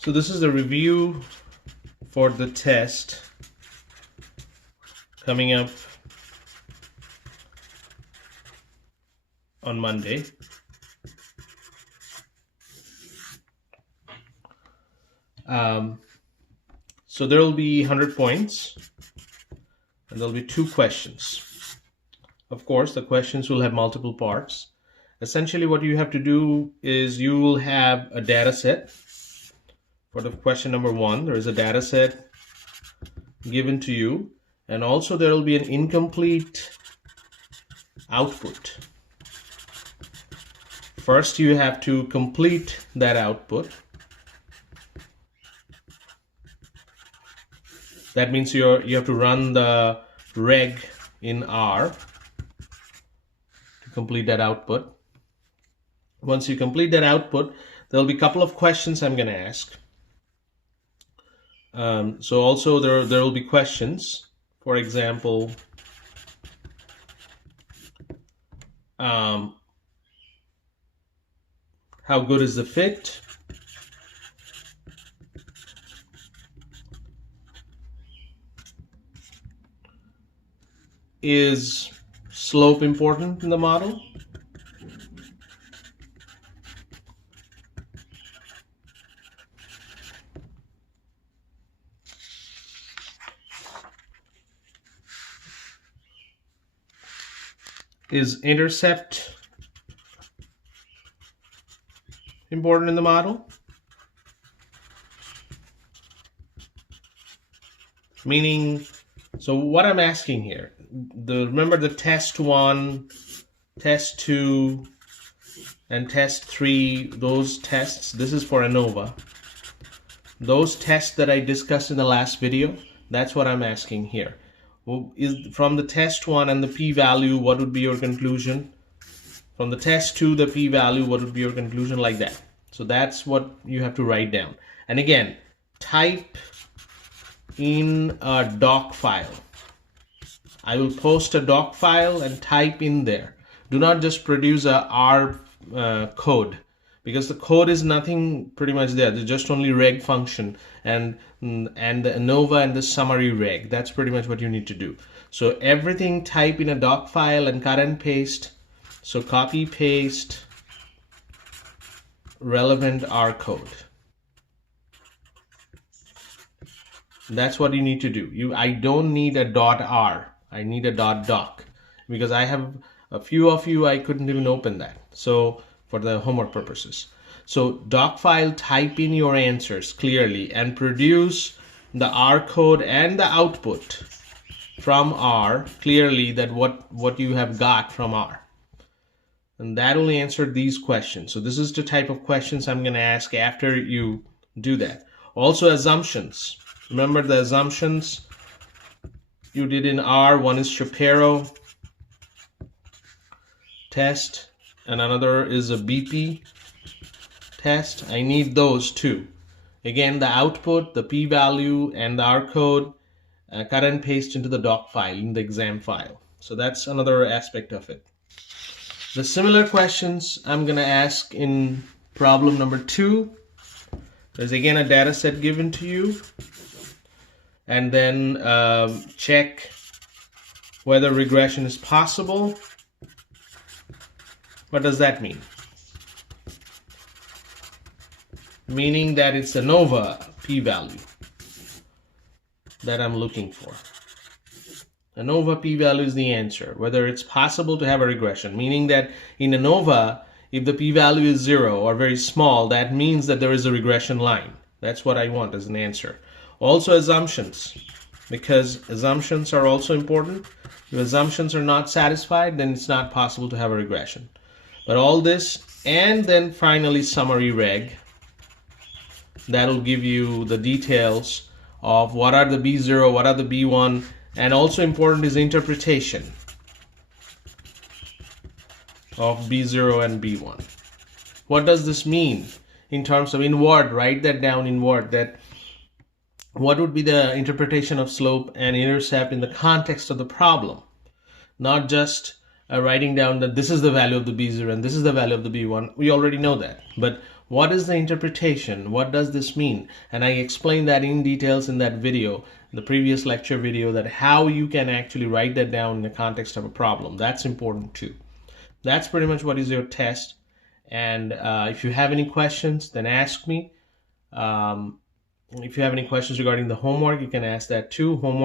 So this is a review for the test coming up on Monday. So there will be 100 points and there'll be 2 questions. Of course, the questions will have multiple parts. Essentially, what you have to do is you will have a data set. For the question number 1, there is a data set given to you, and also there will be an incomplete output. First, you have to complete that output. That means you have to run the reg in R to complete that output. Once you complete that output, there will be a couple of questions I'm going to ask. So also there will be questions. For example, how good is the fit? Is slope important in the model? Is intercept important in the model? Meaning, so what I'm asking here, remember the test 1, test 2, and test 3, those tests, this is for ANOVA. Those tests that I discussed in the last video, that's what I'm asking here. Is from the test 1 and the p-value, what would be your conclusion? From the test 2, the p-value, what would be your conclusion, like that. So that's what you have to write down. And again, type in a doc file. I will post a doc file and type in there. Do not just produce a R code, because the code is nothing pretty much there. There's just only reg function and the ANOVA and the summary reg. That's pretty much what you need to do. So everything type in a doc file and cut and paste. So copy paste relevant R code. That's what you need to do. I don't need a .r. I need a .doc, because I have a few of you, I couldn't even open that. So for the homework purposes. So doc file, type in your answers clearly and produce the R code and the output from R clearly, that what you have got from R. And that will answer these questions. So this is the type of questions I'm going to ask after you do that. Also assumptions. Remember the assumptions you did in R. One is Shapiro test and another is a BP test. I need those too. Again, the output, the p-value, and the R code, cut and paste into the doc file, in the exam file. So that's another aspect of it. The similar questions I'm going to ask in problem number 2. There's again a data set given to you. And then check whether regression is possible. What does that mean? Meaning that it's ANOVA p-value that I'm looking for. ANOVA p-value is the answer. Whether it's possible to have a regression. Meaning that in ANOVA, if the p-value is 0 or very small, that means that there is a regression line. That's what I want as an answer. Also assumptions, because assumptions are also important. If assumptions are not satisfied, then it's not possible to have a regression. But all this, and then finally summary reg, that'll give you the details of what are the B0, what are the B1, and also important is interpretation of B0 and B1. What does this mean in terms of, in Word? Write that down in Word, that what would be the interpretation of slope and intercept in the context of the problem, not just writing down that this is the value of the B0 and this is the value of the B1. We already know that, but what is the interpretation, what does this mean? And I explained that in details in that video, the previous lecture video, that how you can actually write that down in the context of a problem. That's important too. That's pretty much what is your test. And if you have any questions, then ask me. If you have any questions regarding the homework, you can ask that too. Homework